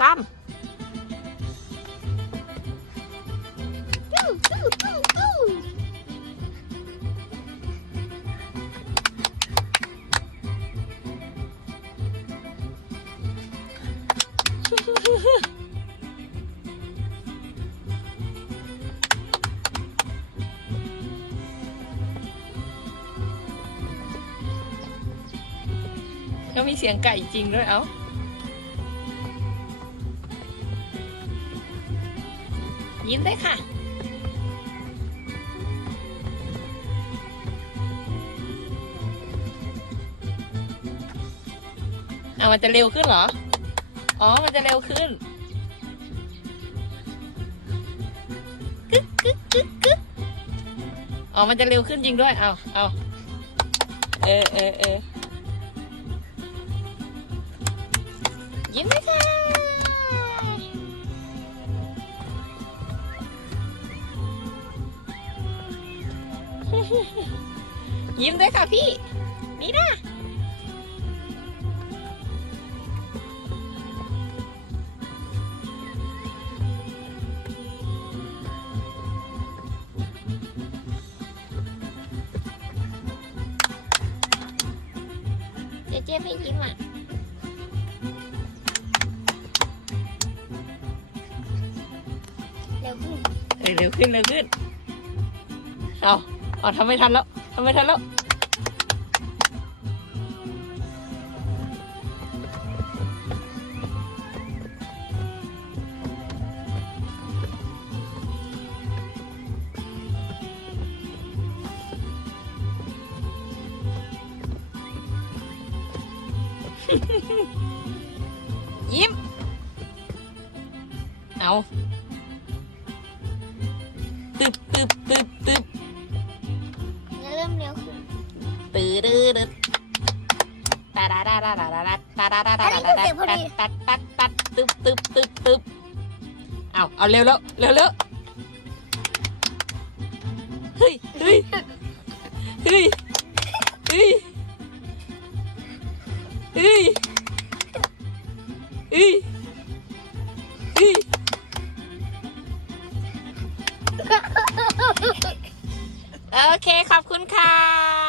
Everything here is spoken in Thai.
ซ้ำก็มีเสียงไก่จริงด้วยเอ้า ยิ้มได้วยค่ะ เอามันจะเร็วขึ้นเหรอ อ๋อ มันจะเร็วขึ้นกึ๊กกึ๊กกึกกึกอ๋อ มันจะเร็วขึ้นจริงด้วย เอาเอาเออเออเออยิ้มด้วยค่ะ ยิ้มด้วยค่ะพี่ นี่นะเจ๊เจไม่ยิ้มอะเร็วขึ้นเร็วขึ้นเร็วขึ้นเอา เอาทำไม่ทันแล้วทำไม่ทันแล้วยิ้ม เอา ตื้อดื้อดื้อตาดาดาดาดาดาดาตาดาดาดาดาดาดาตัดตัดตัดตึบตึบตึบตึบเอาเอาเร็วแล้วเร็วแล้วเฮ้ยเฮ้ยเฮ้ยเฮ้ยเฮ้ยเฮ้ยเฮ้ยโอเคขอบคุณค่ะ